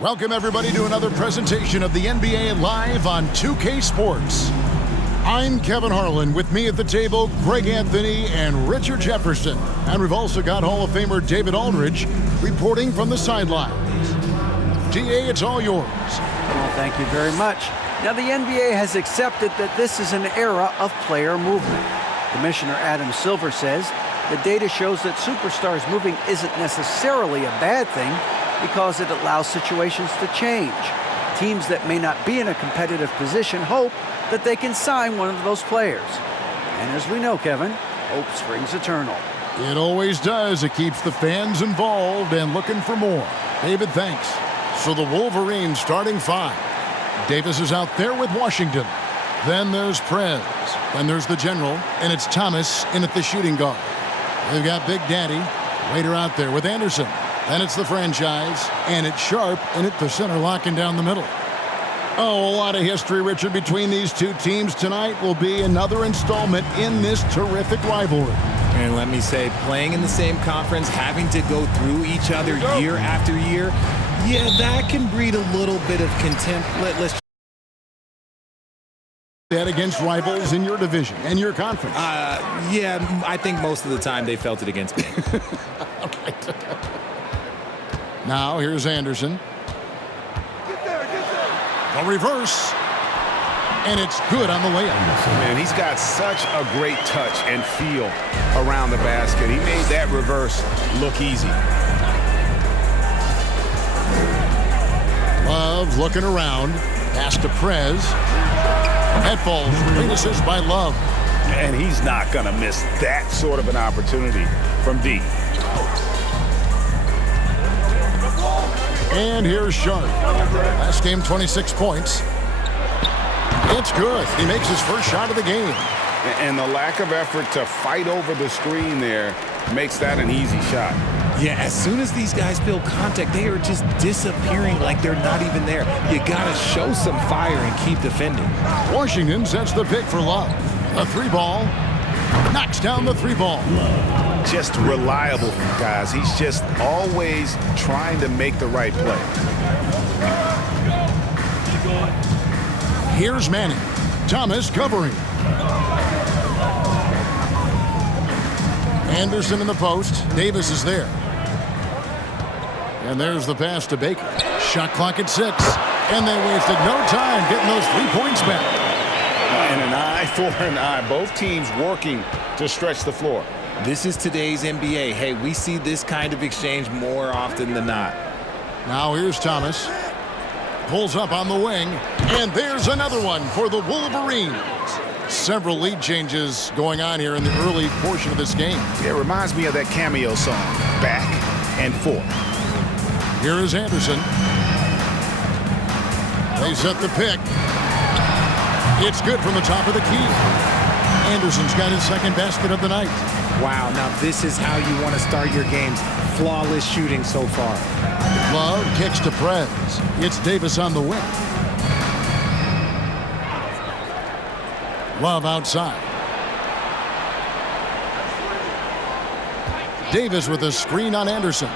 Welcome, everybody, to another presentation of the NBA Live on 2K Sports. I'm Kevin Harlan. With me at the table, Greg Anthony and Richard Jefferson. And we've also got Hall of Famer David Aldridge reporting from the sidelines. DA, it's all yours. Well, thank you very much. Now, the NBA has accepted that this is an era of player movement. Commissioner Adam Silver says the data shows that superstars moving isn't necessarily a bad thing because it allows situations to change. Teams that may not be in a competitive position hope that they can sign one of those players. And as we know, Kevin, hope springs eternal. It always does. It keeps the fans involved and looking for more. David, thanks. So the Wolverines starting five. Davis is out there with Washington. Then there's Prez. Then there's the general, and it's Thomas in at the shooting guard. They've got Big Daddy later out there with Anderson. Then it's the franchise, and it's Sharp in at the center, locking down the middle. Oh, a lot of history, Richard, between these two teams. Tonight will be another installment in this terrific rivalry. And let me say, playing in the same conference, having to go through each other year after year, yeah, that can breed a little bit of contempt. Let's that against rivals in your division and your conference. Yeah, I think most of the time they felt it against me. All right. Now here's Anderson. A reverse. And it's good on the layup. Man, he's got such a great touch and feel around the basket. He made that reverse look easy. Love looking around. Pass to Prez. That falls. Great assist by Love. And he's not going to miss that sort of an opportunity from deep. And here's Sharp. Last game, 26 points. It's good. He makes his first shot of the game. And the lack of effort to fight over the screen there makes that an easy shot. Yeah, as soon as these guys feel contact, they are just disappearing like they're not even there. You got to show some fire and keep defending. Washington sets the pick for Love. A three ball. Knocks down the three ball. Just reliable, guys. He's just always trying to make the right play. Here's Manning. Thomas covering. Anderson in the post. Davis is there. And there's the pass to Baker. Shot clock at 6. And they wasted no time getting those 3 points back. And an eye for an eye. Both teams working to stretch the floor. This is today's NBA. Hey, we see this kind of exchange more often than not. Now here's Thomas. Pulls up on the wing. And there's another one for the Wolverines. Several lead changes going on here in the early portion of this game. It reminds me of that Cameo song, Back and Forth. Here is Anderson. They set the pick. It's good from the top of the key. Anderson's got his second basket of the night. Wow, now this is how you want to start your games. Flawless shooting so far. Love kicks to Prez. It's Davis on the wing. Love outside. Davis with a screen on Anderson.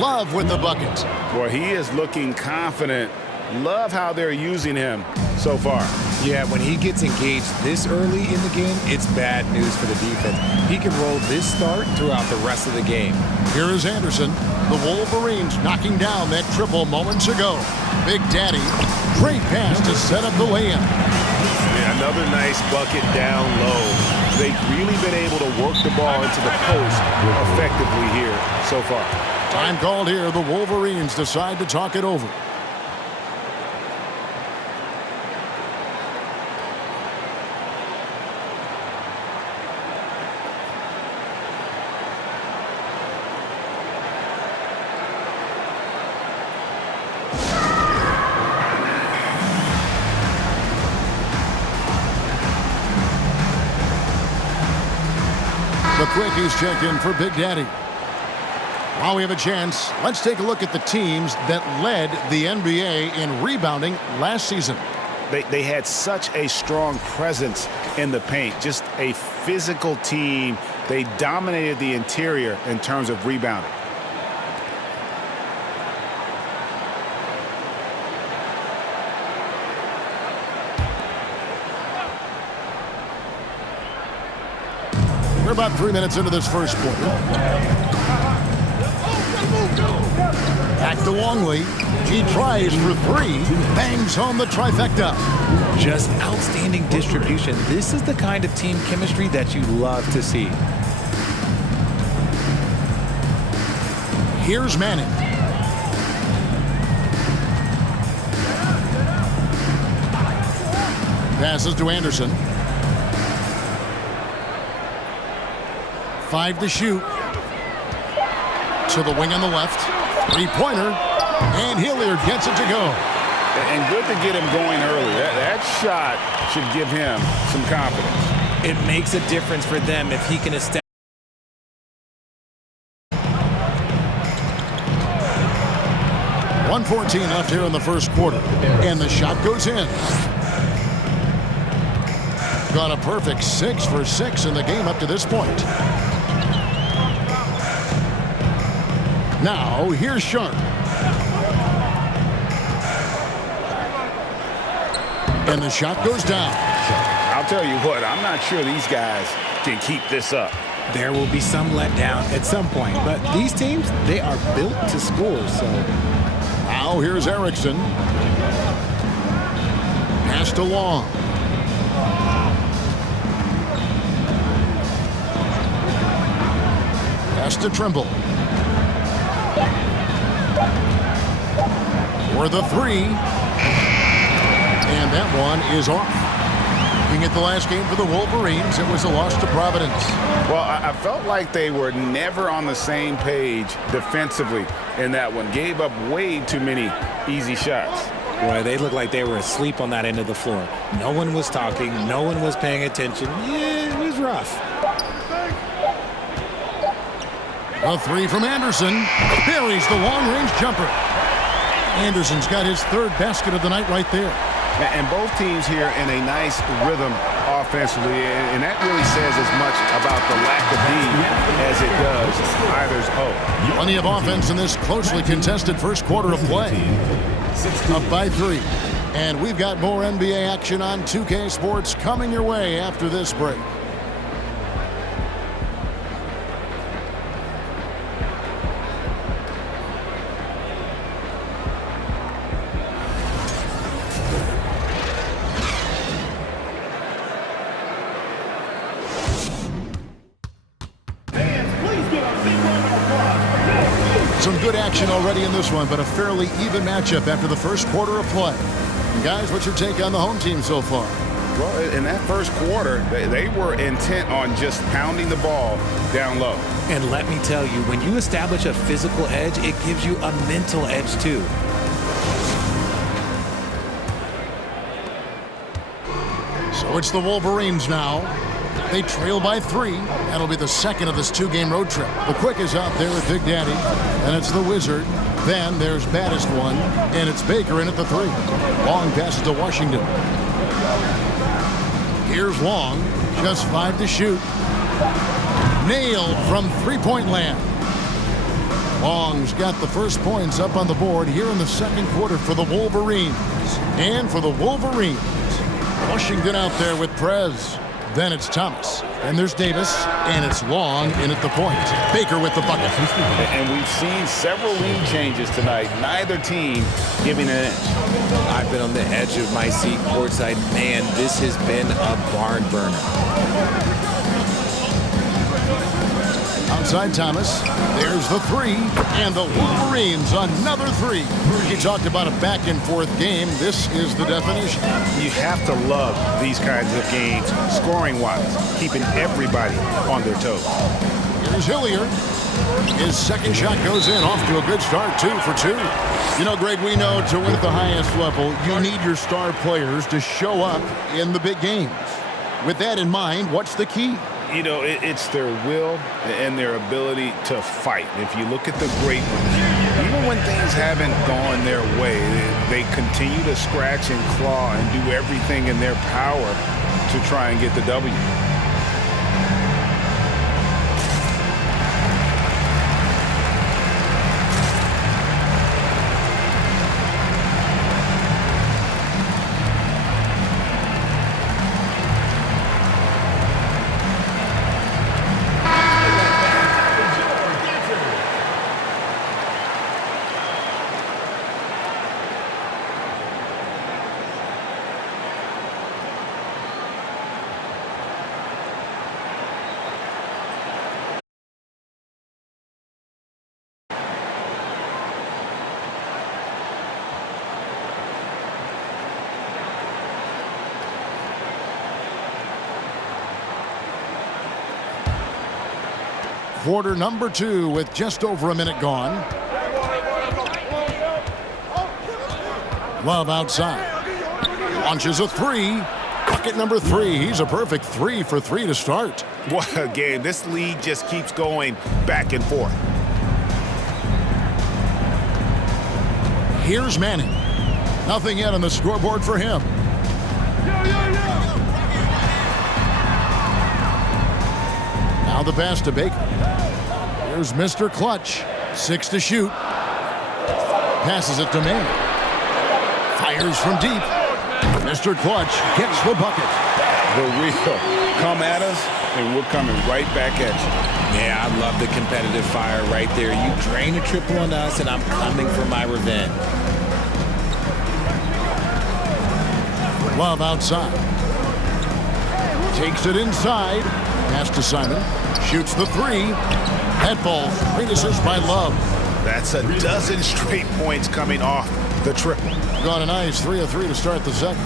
Love with the bucket. Boy, he is looking confident. Love how they're using him so far. Yeah, when he gets engaged this early in the game, it's bad news for the defense. He can roll this start throughout the rest of the game. Here is Anderson. The Wolverines knocking down that triple moments ago. Big Daddy. Great pass to set up the layup. Yeah, another nice bucket down low. They've really been able to work the ball into the post effectively here so far. Time called here. The Wolverines decide to talk it over. The quickies check in for Big Daddy. While we have a chance, let's take a look at the teams that led the NBA in rebounding last season. They had such a strong presence in the paint, just a physical team. They dominated the interior in terms of rebounding. We're about 3 minutes into this first quarter. Back to Longley. He tries for three. Bangs home the trifecta. Just outstanding distribution. This is the kind of team chemistry that you love to see. Here's Manning. Passes to Anderson. 5 to shoot. To the wing on the left. Three-pointer. And Hilliard gets it to go. And good to get him going early. That shot should give him some confidence. It makes a difference for them if he can establish. 1:14 left here in the first quarter. And the shot goes in. Got a perfect 6 for 6 in the game up to this point. Now, here's Sharp. And the shot goes down. I'll tell you what, I'm not sure these guys can keep this up. There will be some letdown at some point, but these teams, they are built to score, so. Now, here's Erickson. Pass to Long. Pass to Trimble. For the three. And that one is off. Looking at the last game for the Wolverines, it was a loss to Providence. Well, I felt like they were never on the same page defensively in that one. Gave up way too many easy shots. Boy, they looked like they were asleep on that end of the floor. No one was talking. No one was paying attention. Yeah, it was rough. A three from Anderson. Buries the long-range jumper. Anderson's got his third basket of the night right there. And both teams here in a nice rhythm offensively, and that really says as much about the lack of D as it does either's hope. Plenty of offense in this closely contested first quarter of play. Up by 3. And we've got more NBA action on 2K Sports coming your way after this break. Some good action already in this one, but a fairly even matchup after the first quarter of play. And guys, what's your take on the home team so far? Well, in that first quarter, they were intent on just pounding the ball down low. And let me tell you, when you establish a physical edge, it gives you a mental edge too. So it's the Wolverines now. They trail by 3. That'll be the second of this 2-game road trip. The quick is out there with Big Daddy, and it's the Wizard. Then there's baddest one, and it's Baker in at the 3. Long passes to Washington. Here's Long, just 5 to shoot. Nailed from three-point land. Long's got the first points up on the board here in the second quarter for the Wolverines. And for the Wolverines, Washington out there with Prez. Then it's Thomas. And there's Davis. And it's Long in at the point. Baker with the bucket. And we've seen several lead changes tonight. Neither team giving an inch. I've been on the edge of my seat courtside. Man, this has been a barn burner. Outside Thomas. There's the 3. And the Wolverines another 3. You talked about a back-and-forth game. This is the definition. You have to love these kinds of games, scoring-wise, keeping everybody on their toes. Here's Hilliard. His second shot goes in, off to a good start, 2 for 2. You know, Greg, we know to win at the highest level, you need your star players to show up in the big games. With that in mind, what's the key? You know, it's their will and their ability to fight. If you look at the great ones, even when things haven't gone their way, they continue to scratch and claw and do everything in their power to try and get the W. quarter number 2 with just over a minute gone. Love outside. Launches a 3. Bucket number 3. He's a perfect 3 for 3 to start. What a game. This lead just keeps going back and forth. Here's Manning. Nothing yet on the scoreboard for him. Now the pass to Baker. Here's Mr. Clutch. 6 to shoot. Passes it to Manning. Fires from deep. Mr. Clutch gets the bucket. The real. Come at us, and we're coming right back at you. Yeah, I love the competitive fire right there. You drain a triple on us, and I'm coming for my revenge. Love outside. Takes it inside. Pass to Simon. Shoots the 3. That ball finishes by Love. That's a dozen straight points coming off the triple. Got a nice 3 of 3 to start the second.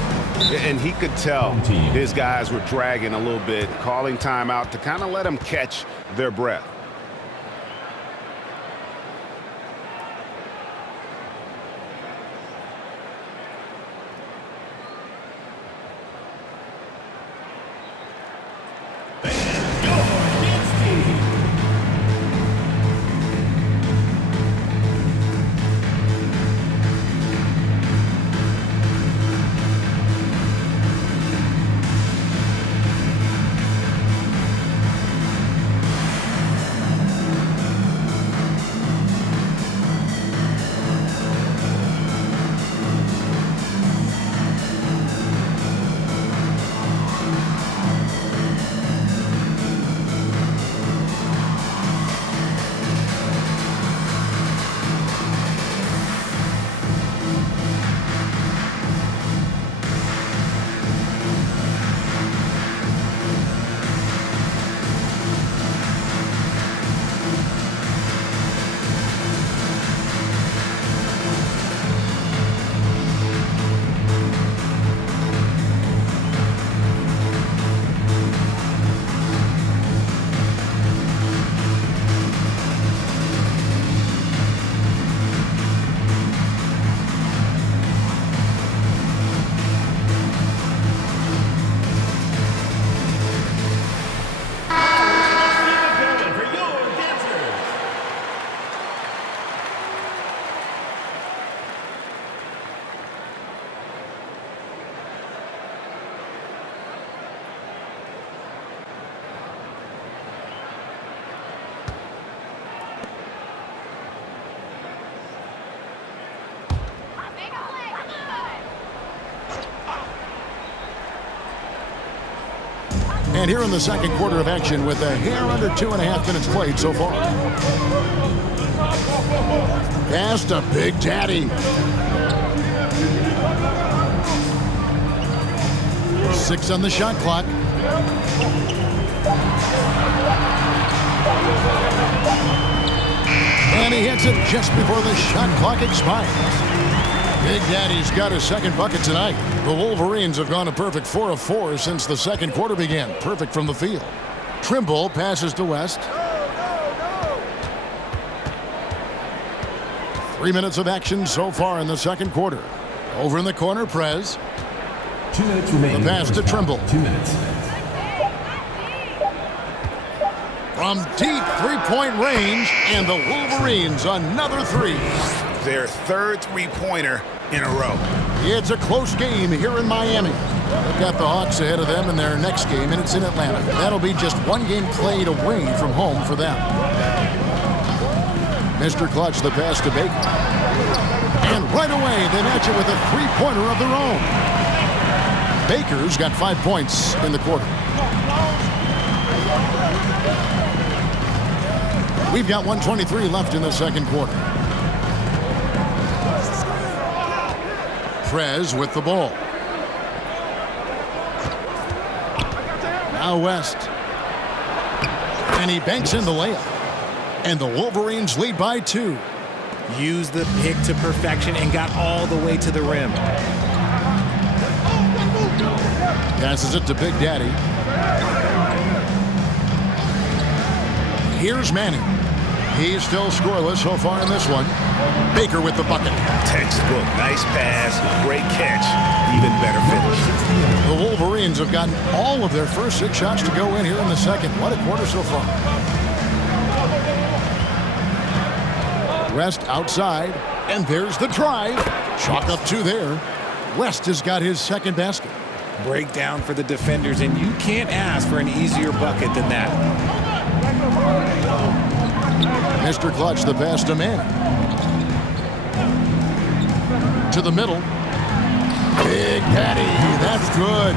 And he could tell his guys were dragging a little bit, calling timeout to kind of let them catch their breath. And here in the second quarter of action with a hair under 2.5 minutes played so far. Pass to Big Daddy. 6 on the shot clock. And he hits it just before the shot clock expires. Big Daddy's got his second bucket tonight. The Wolverines have gone a perfect 4 of 4 since the second quarter began. Perfect from the field. Trimble passes to West. 3 minutes of action so far in the second quarter. Over in the corner, Prez. 2 minutes remaining. The pass to Trimble. 2 minutes. From deep three-point range, and the Wolverines another 3. Their third three-pointer in a row. It's a close game here in Miami. They've got the Hawks ahead of them in their next game, and it's in Atlanta. That'll be just one game played away from home for them. Mr. Clutch, the pass to Baker. And right away, they match it with a three-pointer of their own. Baker's got 5 points in the quarter. We've got 1:23 left in the second quarter. Prez with the ball. Now West. And he banks in the layup. And the Wolverines lead by 2. Used the pick to perfection and got all the way to the rim. Passes it to Big Daddy. Here's Manning. He's still scoreless so far in this one. Baker with the bucket. Textbook. Nice pass. Great catch. Even better finish. The Wolverines have gotten all of their first 6 shots to go in here in the second. What a quarter so far. West outside, and there's the drive. Chalk up 2 there. West has got his second basket. Breakdown for the defenders, and you can't ask for an easier bucket than that. Mr. Clutch, the pass to Manning. To the middle. Big Daddy, that's good.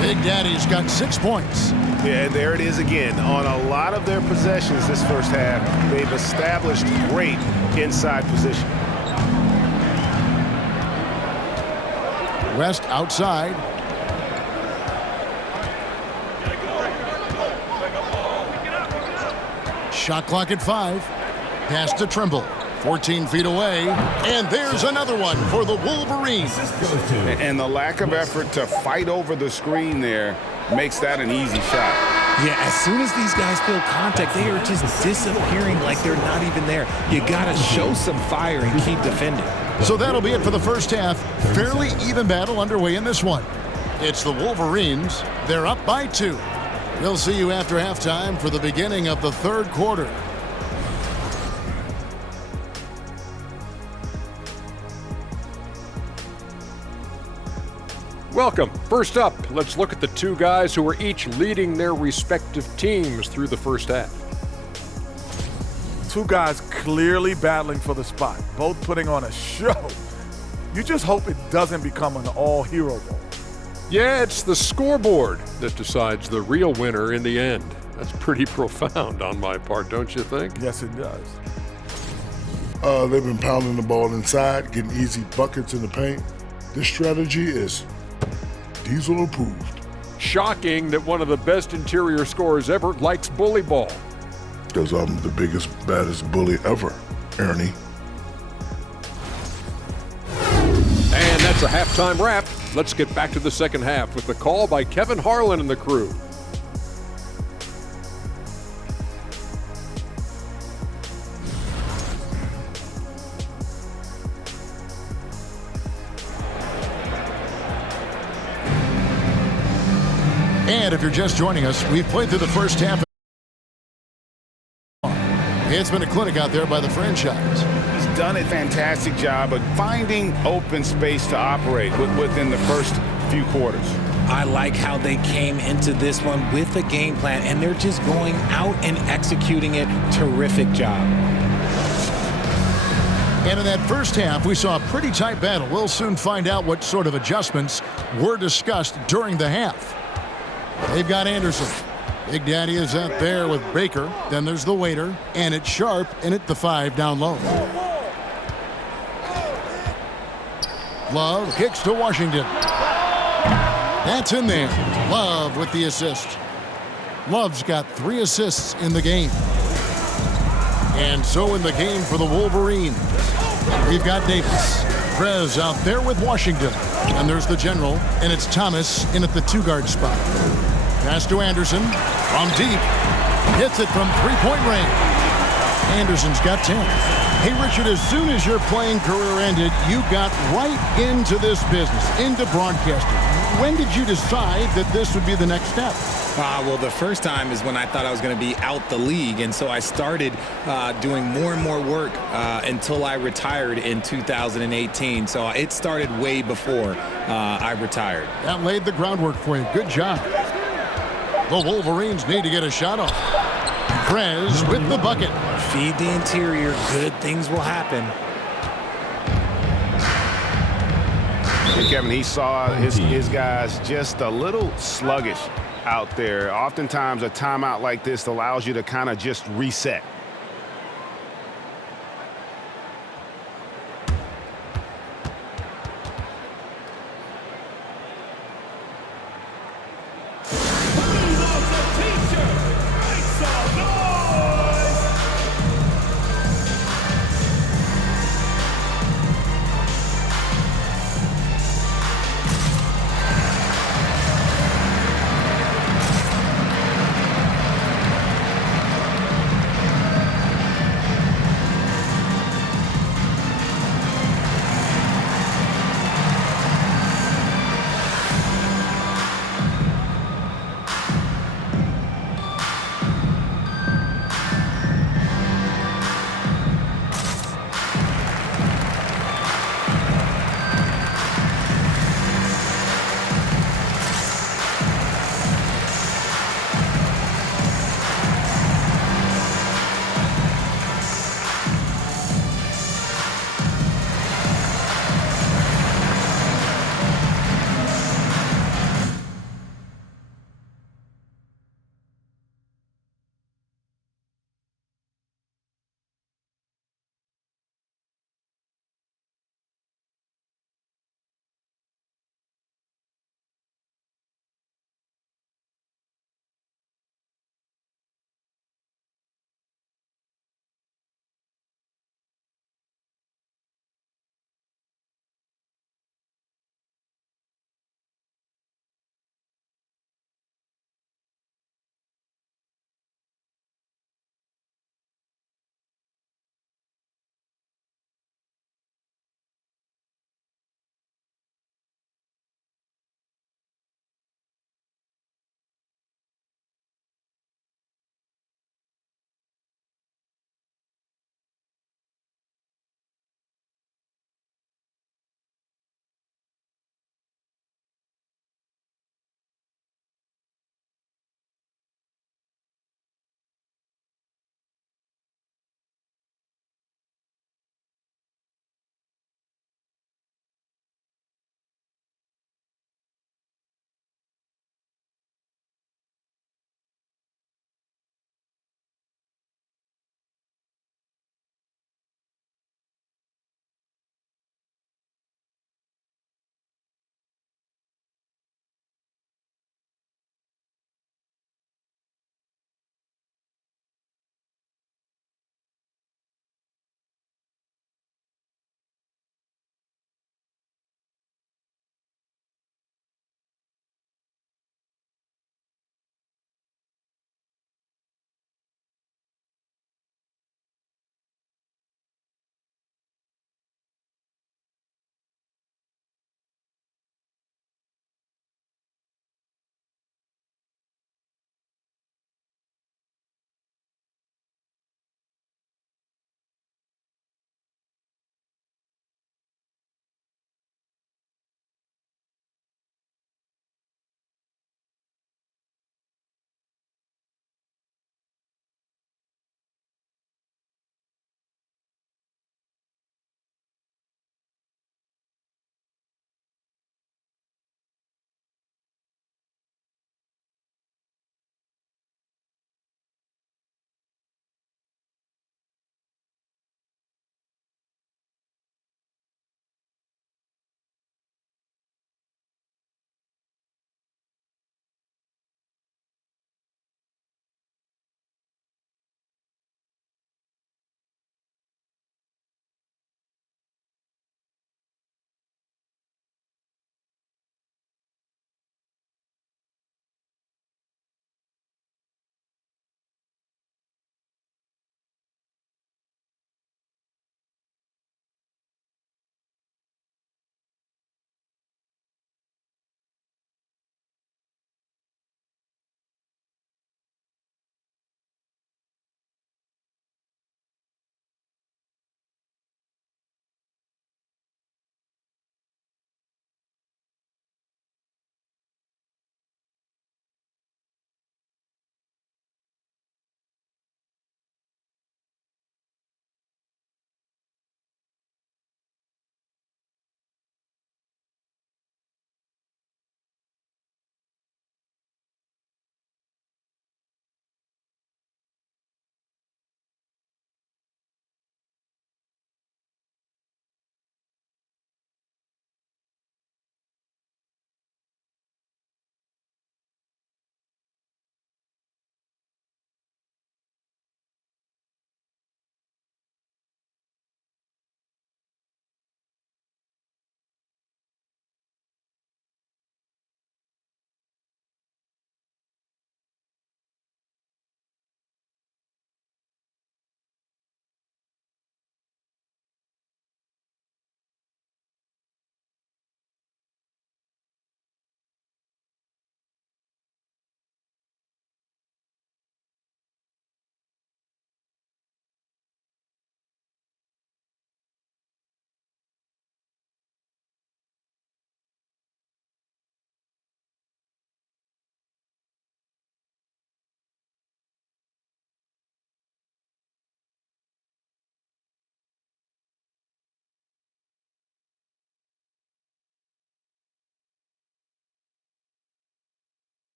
Big Daddy's got 6 points. Yeah, there it is again. On a lot of their possessions this first half, they've established great inside position. West outside. Shot clock at 5. Pass to Trimble. 14 feet away. And there's another one for the Wolverines. And the lack of effort to fight over the screen there makes that an easy shot. Yeah, as soon as these guys feel contact, they are just disappearing like they're not even there. You got to show some fire and keep defending. So that'll be it for the first half. Fairly even battle underway in this one. It's the Wolverines. They're up by 2. We'll see you after halftime for the beginning of the third quarter. Welcome. First up, let's look at the 2 guys who are each leading their respective teams through the first half. 2 guys clearly battling for the spot, both putting on a show. You just hope it doesn't become an all-hero ball. Yeah, it's the scoreboard that decides the real winner in the end. That's pretty profound on my part, don't you think? Yes, it does. They've been pounding the ball inside, getting easy buckets in the paint. This strategy is Diesel approved. Shocking that one of the best interior scorers ever likes bully ball. Because I'm the biggest, baddest bully ever, Ernie. And that's a halftime wrap. Let's get back to the second half with the call by Kevin Harlan and the crew. And if you're just joining us, we've played through the first half. It's been a clinic out there by the franchise. He's done a fantastic job of finding open space to operate within the first few quarters. I like how they came into this one with a game plan, and they're just going out and executing it. Terrific job. And in that first half, we saw a pretty tight battle. We'll soon find out what sort of adjustments were discussed during the half. They've got Anderson. Big Daddy is out there with Baker. Then there's the waiter, and it's Sharp in at the 5 down low. Love kicks to Washington. That's in there. Love with the assist. Love's got 3 assists in the game. And so in the game for the Wolverines, we've got Davis. Prez out there with Washington. And there's the general, and it's Thomas in at the 2-guard spot. Pass to Anderson from deep. Hits it from 3-point range. Anderson's got 10. Hey, Richard, as soon as your playing career ended, you got right into this business, into broadcasting. When did you decide that this would be the next step? Well, the first time is when I thought I was going to be out the league, and so I started doing more and more work until I retired in 2018. So it started way before I retired. That laid the groundwork for you. Good job. The Wolverines need to get a shot off. Prez with the bucket. Feed the interior. Good things will happen. And Kevin, he saw his guys just a little sluggish out there. Oftentimes a timeout like this allows you to kind of just reset.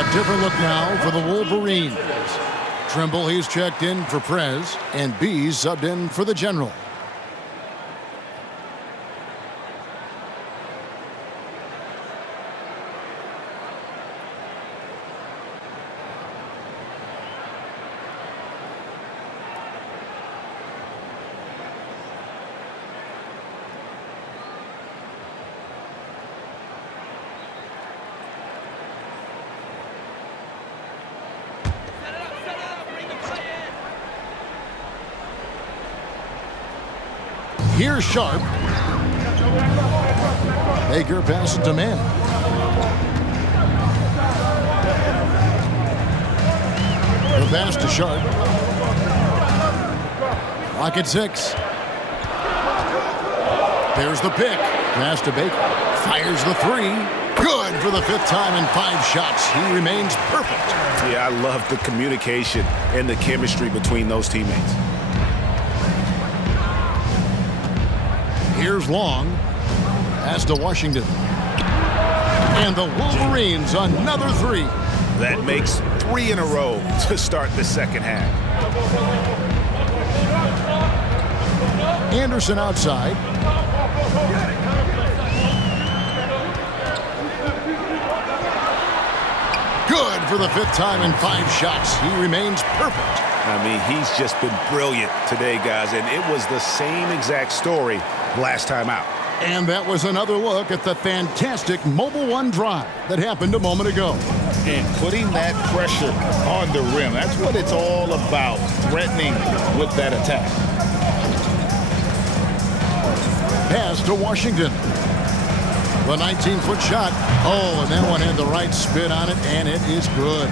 A different look now for the Wolverines. Trimble, he's checked in for Prez, and B's subbed in for the General. Here's Sharp. Baker passes to Manning. The pass to Sharp. Clock at 6. There's the pick. Pass to Baker. Fires the 3. Good for the 5th time in 5 shots. He remains perfect. Yeah, I love the communication and the chemistry between those teammates. Here's Long. Pass to Washington. And the Wolverines another 3. That makes 3 in a row to start the second half. Anderson outside. Good for the 5th time in 5 shots. He remains perfect. I mean, he's just been brilliant today, guys, and it was the same exact story last time out. And that was another look at the fantastic Mobile One drive that happened a moment ago. And putting that pressure on the rim, that's what it's all about, threatening with that attack. Pass to Washington. The 19-foot shot. Oh, and that one had the right spin on it, and it is good.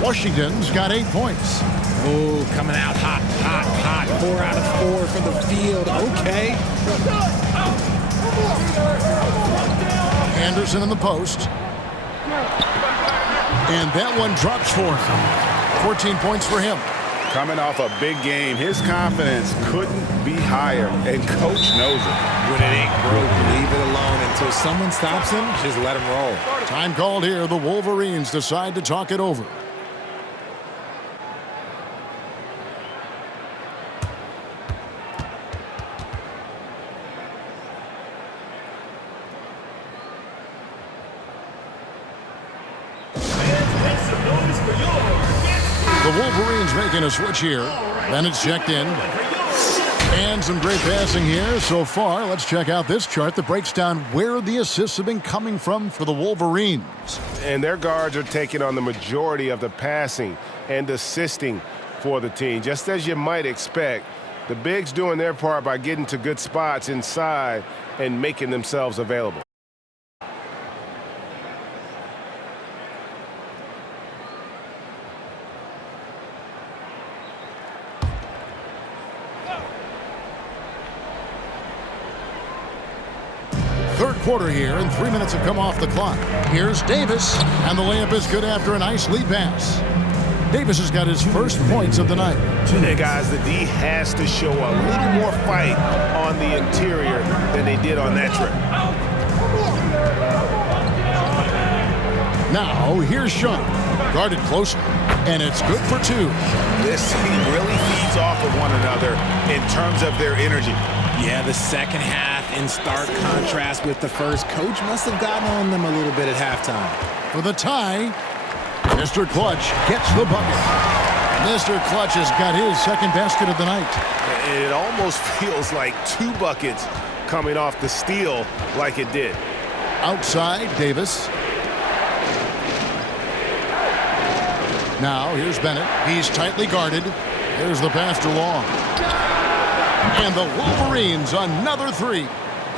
Washington's got 8 points. Oh, coming out hot, hot, hot. 4 out of 4 for the field. Okay. Anderson in the post. And that one drops for him. 14 points for him. Coming off a big game, his confidence couldn't be higher, and Coach knows it. When it ain't broke, leave it alone until someone stops him. Just let him roll. Time called here. The Wolverines decide to talk it over. The Wolverines making a switch here. Bennett's checked in. And some great passing here so far. Let's check out this chart that breaks down where the assists have been coming from for the Wolverines. And their guards are taking on the majority of the passing and assisting for the team. Just as you might expect, the bigs doing their part by getting to good spots inside and making themselves available. Third quarter here, and 3 minutes have come off the clock. Here's Davis, and the layup is good after a nice lead pass. Davis has got his first points of the night. Hey guys, the D has to show a little more fight on the interior than they did on that trip. Now, here's Sean. Guarded closer, and it's good for 2. This team really feeds off of one another in terms of their energy. Yeah, the second half in stark contrast with the first. Coach must have gotten on them a little bit at halftime. For the tie, Mr. Clutch gets the bucket. Mr. Clutch has got his second basket of the night. It almost feels like 2 buckets coming off the steal like it did. Outside, Davis. Now, here's Bennett. He's tightly guarded. Here's the pass to Long. And the Wolverines, another 3.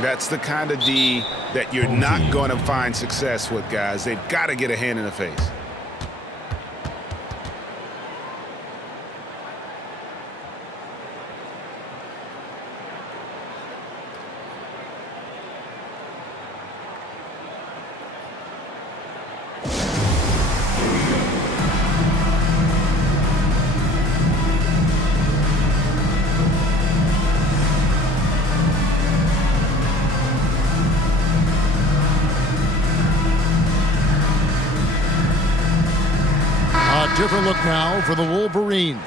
That's the kind of D that you're not going to find success with, guys. They've got to get a hand in the face. different look now for the Wolverines.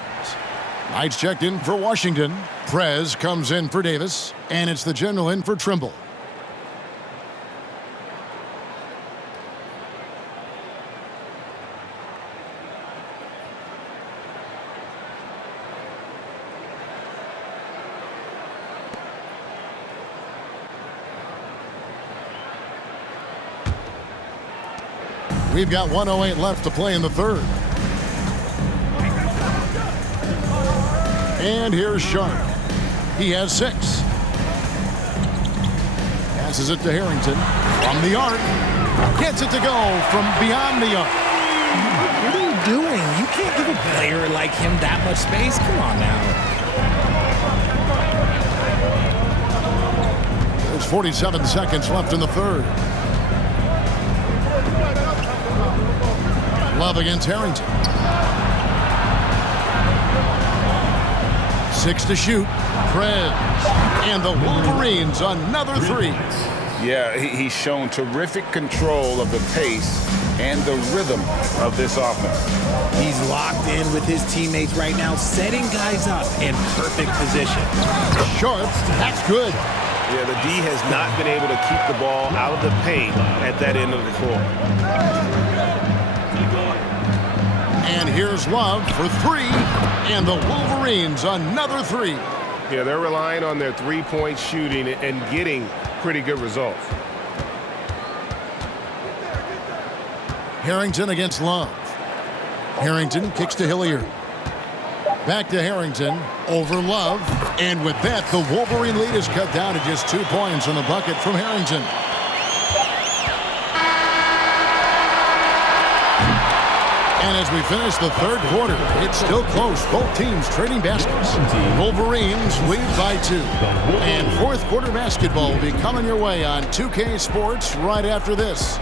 Knights checked in for Washington. Prez comes in for Davis, and it's the general in for Trimble. We've got 1:08 left to play in the third. And here's Sharp. He has 6. Passes it to Harrington from the arc. Gets it to go from beyond the arc. What are you doing? You can't give a player like him that much space. Come on now. There's 47 seconds left in the third. Love against Harrington. 6 to shoot. Prez. And the Wolverines another 3. Yeah, he's shown terrific control of the pace and the rhythm of this offense. He's locked in with his teammates right now, setting guys up in perfect position. Sharp. That's good. Yeah, the D has not been able to keep the ball out of the paint at that end of the floor. And here's Love for 3. And the Wolverines another 3. Yeah, they're relying on their three-point shooting and getting pretty good results. Harrington against Love. Harrington kicks to Hilliard. Back to Harrington. Over Love. And with that, the Wolverine lead is cut down to just 2 points on the bucket from Harrington. And as we finish the third quarter, it's still close. Both teams trading baskets. Wolverines lead by 2. And fourth quarter basketball will be coming your way on 2K Sports right after this.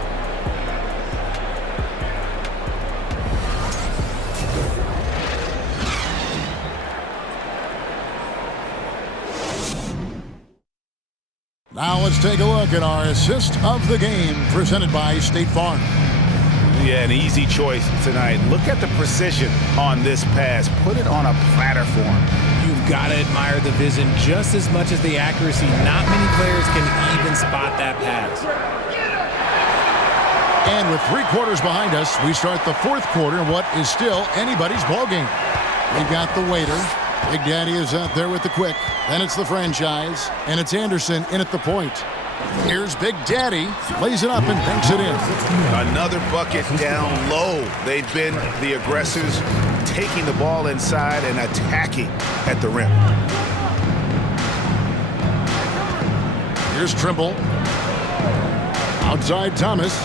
Now let's take a look at our assist of the game presented by State Farm. Yeah, an easy choice tonight. Look at the precision on this pass. Put it on a platter for him. You've got to admire the vision just as much as the accuracy. Not many players can even spot that pass. And with 3 quarters behind us, we start the fourth quarter in what is still anybody's ballgame. We've got the waiter. Big Daddy is out there with the quick. Then it's the franchise. And it's Anderson in at the point. Here's Big Daddy, lays it up and banks it in. Another bucket down low. They've been the aggressors, taking the ball inside and attacking at the rim. Here's Trimble. Outside Thomas.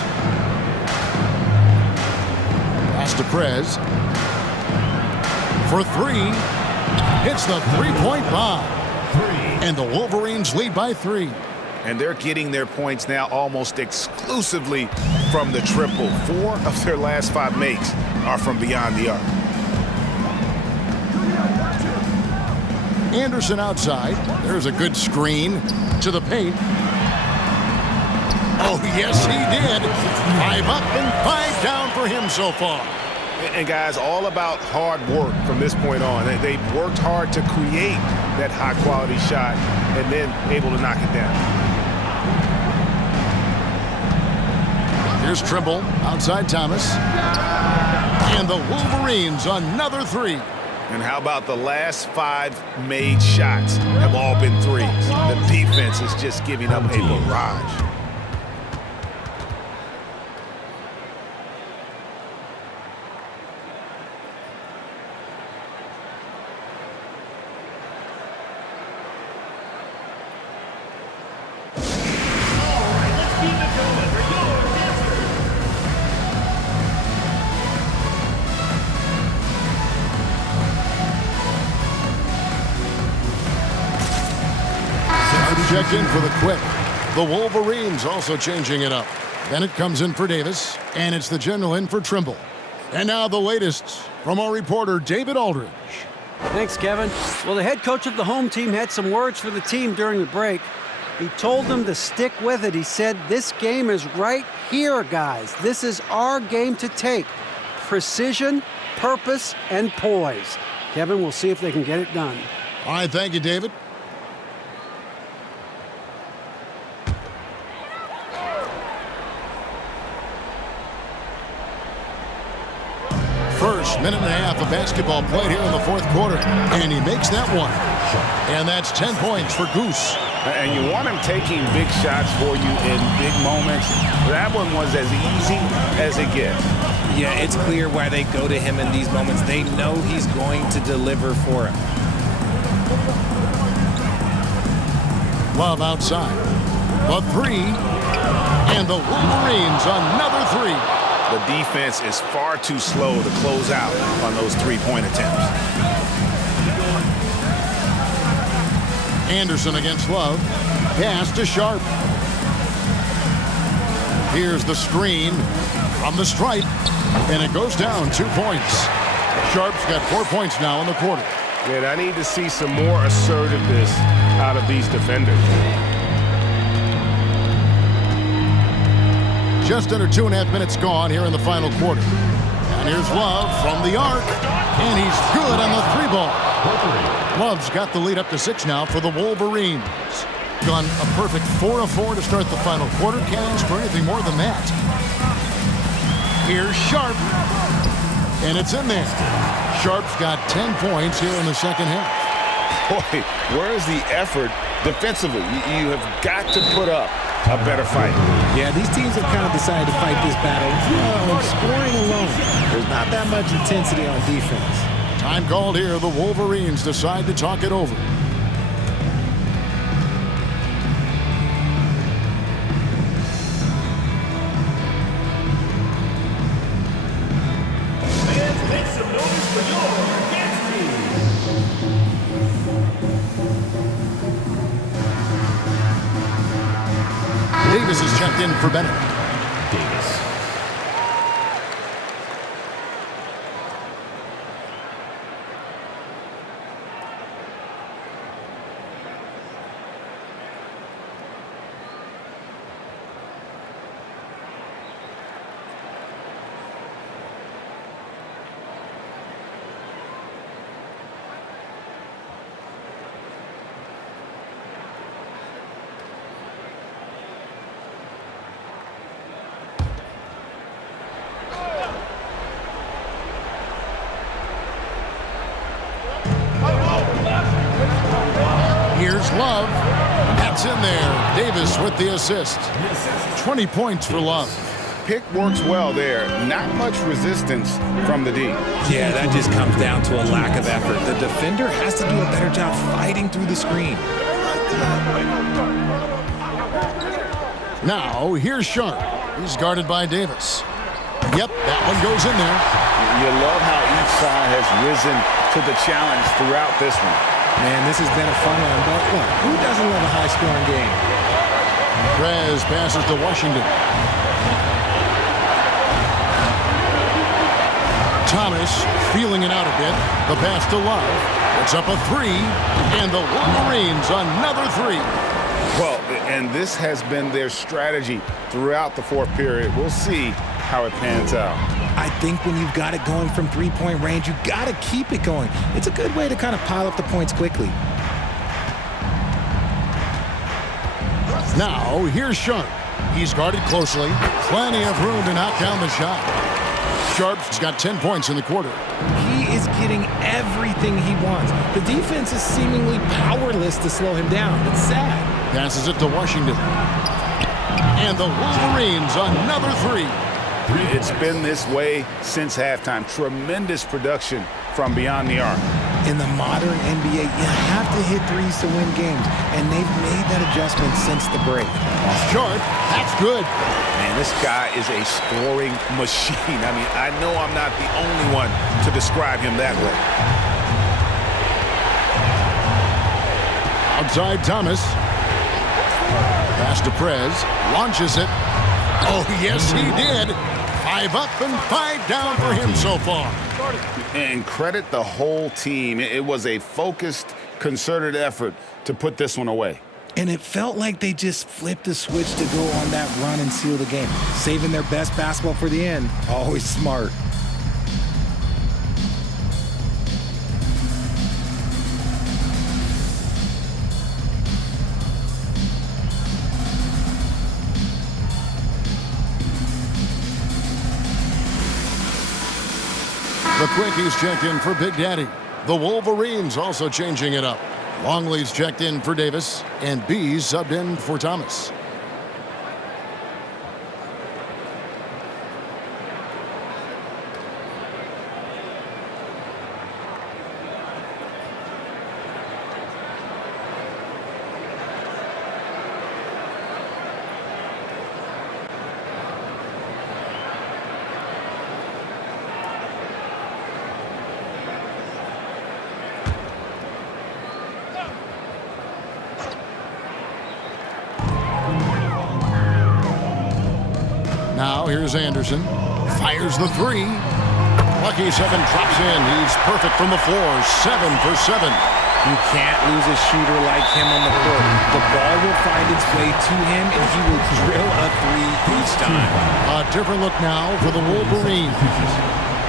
Pass to Prez. For 3. Hits the three-point bomb. And the Wolverines lead by 3. And they're getting their points now almost exclusively from the triple. 4 of their last 5 makes are from beyond the arc. Anderson outside. There's a good screen to the paint. Oh, yes, he did. 5 up and 5 down for him so far. And guys, all about hard work from this point on. They've worked hard to create that high-quality shot and then able to knock it down. Here's Trimble, outside Thomas. And the Wolverines, another 3. And how about the last 5 made shots have all been threes? The defense is just giving up a barrage. Checked in for the quick. The Wolverines also changing it up. Bennett comes in for Davis, and it's the general in for Trimble. And now the latest from our reporter, David Aldridge. Thanks, Kevin. Well, the head coach of the home team had some words for the team during the break. He told them to stick with it. He said, this game is right here, guys. This is our game to take. Precision purpose, and poise. Kevin, we'll see if they can get it done. All right, thank you, David. First minute and a half of basketball played here in the fourth quarter, and he makes that one. And that's 10 points for Goose. And you want him taking big shots for you in big moments. That one was as easy as it gets. Yeah, it's clear why they go to him in these moments. They know he's going to deliver for him. Love outside. The three. And the Wolverines another three. The defense is far too slow to close out on those three-point attempts. Anderson against Love. Pass to Sharp. Here's the screen from the stripe. And it goes down 2 points. Sharp's got 4 points now in the quarter. Man, I need to see some more assertiveness out of these defenders. Just under 2.5 minutes gone here in the final quarter. And here's Love from the arc. And he's good on the three ball. Love's got the lead up to 6 now for the Wolverines. Gone a perfect 4 of 4 to start the final quarter. Can't ask for anything more than that. Here's Sharp. And it's in there. Sharp's got 10 points here in the second half. Boy, where is the effort defensively? You have got to put up a better fight. Yeah, these teams have kind of decided to fight this battle on scoring alone. There's not that much intensity on defense. Time called here. The Wolverines decide to talk it over. Davis is checked in for Bennett. Davis. Here's Love. That's in there. Davis with the assist. 20 points for Love. Pick works well there. Not much resistance from the D. Yeah, that just comes down to a lack of effort. The defender has to do a better job fighting through the screen. Now, here's Sharp. He's guarded by Davis. Yep, that one goes in there. You love how each side has risen to the challenge throughout this one. Man, this has been a fun one, but look, who doesn't love a high-scoring game? Prez passes to Washington. Thomas feeling it out a bit. The pass to Love. It's up a three, and the Wolverines another three. Well, and this has been their strategy throughout the fourth period. We'll see how it pans out. I think when you've got it going from three-point range, you've got to keep it going. It's a good way to kind of pile up the points quickly. Now, here's Sharp. He's guarded closely. Plenty of room to knock down the shot. Sharp's got 10 points in the quarter. He is getting everything he wants. The defense is seemingly powerless to slow him down. It's sad. Passes it to Washington. And the Wolverines another three. It's been this way since halftime. Tremendous production from beyond the arc. In the modern NBA, you have to hit threes to win games, and they've made that adjustment since the break. Sharp, that's good. Man, this guy is a scoring machine. I mean, I know I'm not the only one to describe him that way. Outside Thomas. Pass to Prez. Launches it. Oh, yes, he did. 5 up and 5 down for him so far. And credit the whole team. It was a focused, concerted effort to put this one away. And it felt like they just flipped the switch to go on that run and seal the game. Saving their best basketball for the end. Always smart. The Quickies checked in for Big Daddy. The Wolverines also changing it up. Longley's checked in for Davis, and B's subbed in for Thomas. Now here's Anderson. Fires the three. Lucky 7 drops in. He's perfect from the floor. 7 for 7. You can't lose a shooter like him on the court. The ball will find its way to him, and he will drill a three each time. A different look now for the Wolverines.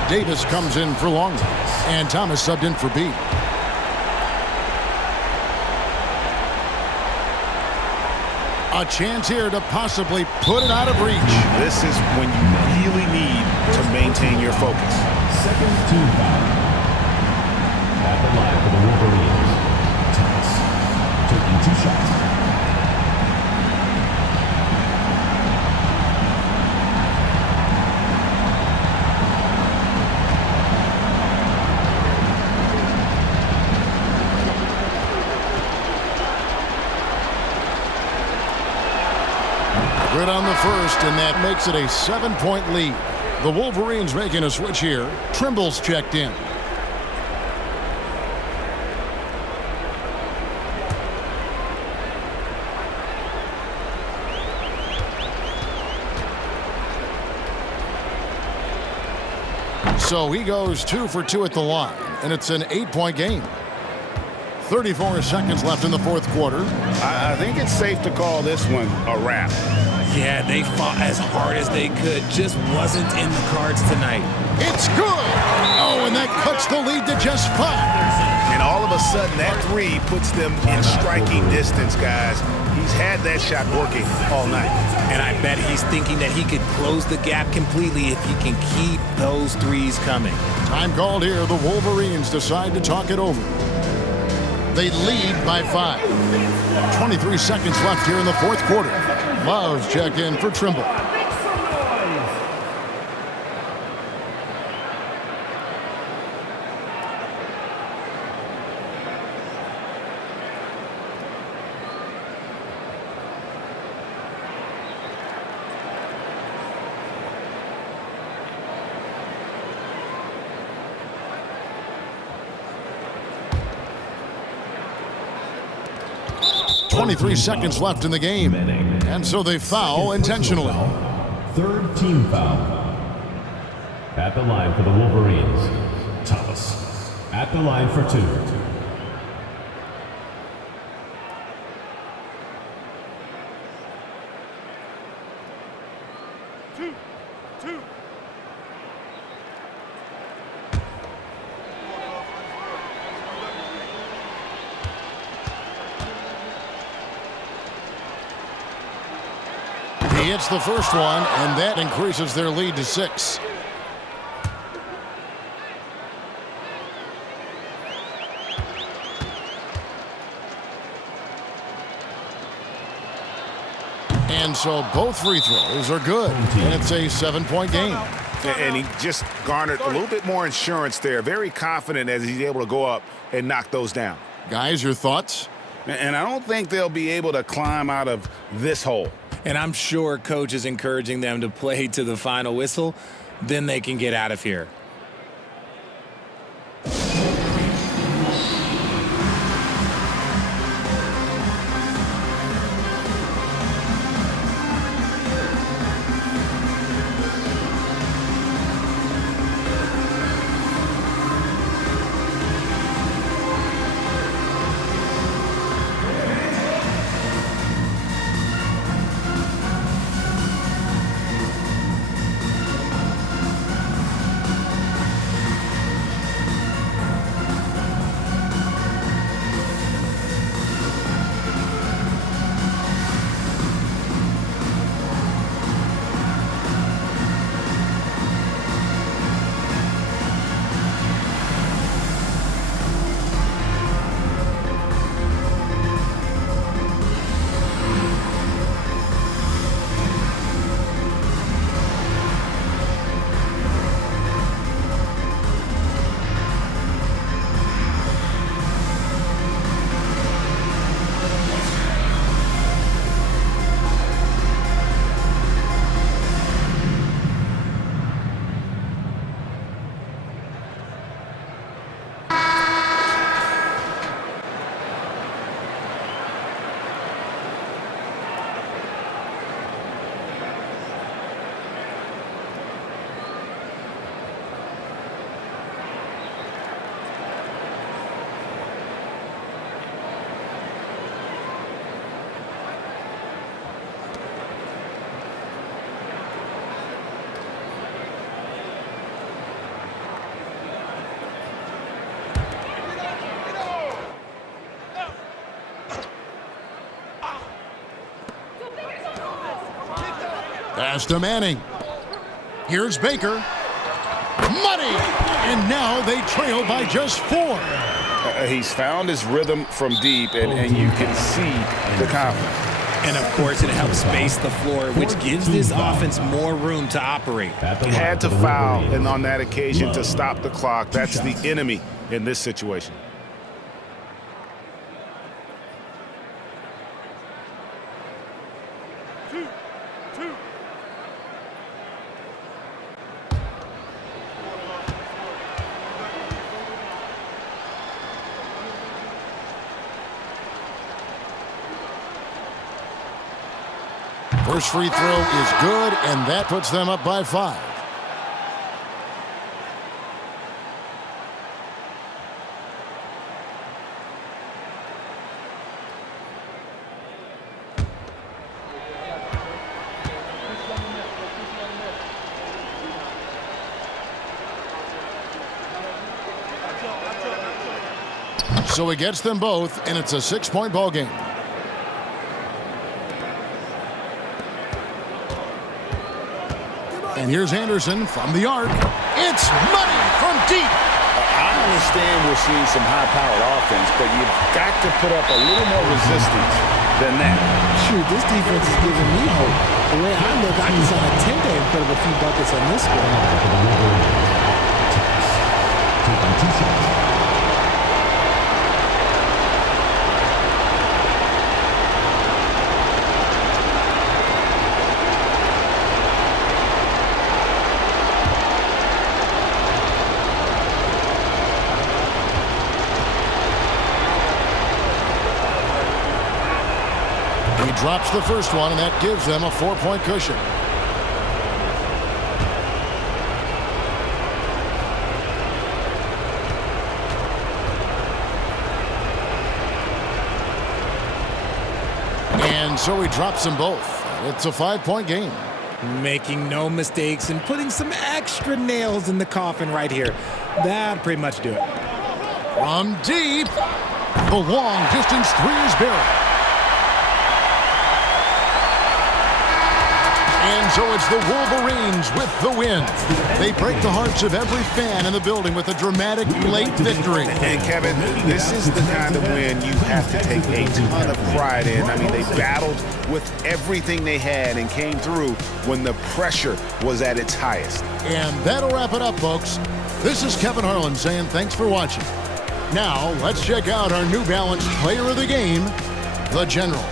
Davis comes in for Longley, and Thomas subbed in for B. A chance here to possibly put it out of reach. This is when you really need to maintain your focus. Second team foul. At the line for the Wolverines, Thomas taking 2 shots. Good on the first, and that makes it a 7-point lead. The Wolverines making a switch here. Trimble's checked in. So he goes 2 for 2 at the line, and it's an 8-point game. 34 seconds left in the fourth quarter. I think it's safe to call this one a wrap. Yeah, they fought as hard as they could. Just wasn't in the cards tonight. It's good! Oh, and that cuts the lead to just 5. And all of a sudden, that three puts them in striking distance, guys. He's had that shot working all night. And I bet he's thinking that he could close the gap completely if he can keep those threes coming. Time called here. The Wolverines decide to talk it over. They lead by 5. 23 seconds left here in the fourth quarter. Love's checked in for Trimble. .23 seconds left in the game, and so they foul intentionally. Third team foul. At the line for the Wolverines, Thomas. At the line for 2. He hits the first one, and that increases their lead to 6. And so both free throws are good, and it's a 7-point game. And he just garnered a little bit more insurance there. Very confident as he's able to go up and knock those down. Guys, your thoughts? And I don't think they'll be able to climb out of this hole. And I'm sure coach is encouraging them to play to the final whistle. Then they can get out of here. Pass to Manning. Here's Baker. Money! And now they trail by just 4. He's found his rhythm from deep, and you can see the confidence. And, of course, it helps space the floor, which gives this offense more room to operate. He had to foul, and on that occasion to stop the clock. That's the enemy in this situation. First free throw is good, and that puts them up by 5. So he gets them both, and it's a 6-point ball game. And here's Anderson from the arc. It's money from deep. I understand we're seeing some high-powered offense, but you've got to put up a little more resistance than that. Shoot, this defense is giving me hope. The way I look, I can sign a 10-day and put up a few buckets on this score. Taking 2 shots. He drops the first one, and that gives them a 4-point cushion. And so he drops them both. It's a 5-point game. Making no mistakes and putting some extra nails in the coffin right here. That'd pretty much do it. From deep, the long-distance 3 is buried. And so it's the Wolverines with the win. They break the hearts of every fan in the building with a dramatic late victory. And Kevin, this is the kind of win you have to take a ton of pride in. I mean, they battled with everything they had and came through when the pressure was at its highest. And that'll wrap it up, folks. This is Kevin Harlan saying thanks for watching. Now, let's check out our New Balance player of the game, the General.